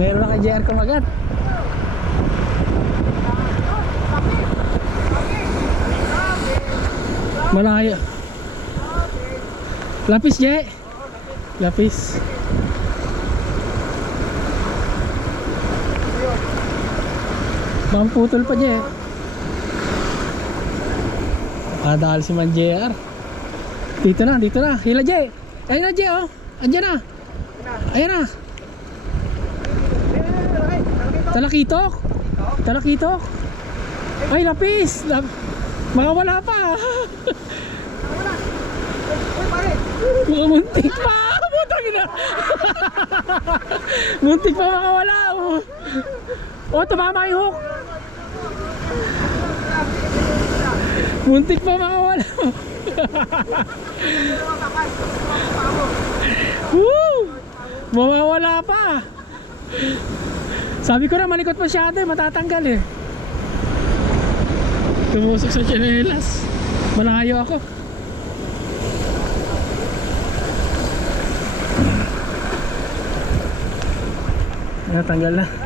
Meron na kay JR kumagat. Malayo. Lapis, J. Lapis. Mamputol pa, J. Kadahal si Man JR. Dito na, dito na. Hila, J. Ayun na, J, oh. Andiyan na. Ayan na. Talakitok. Talakitok. Ay, lapis. Makawala pa. Mga muntik pa. Butang ina. Muntik pa makawala. Oh, tumama yung hook. Muntik pa makawala. Woo! Mawawala pa. Sabi ko na malikot masyado, matatanggal eh. Tumusok sa tsinelas. Malayo ako. Natanggal na.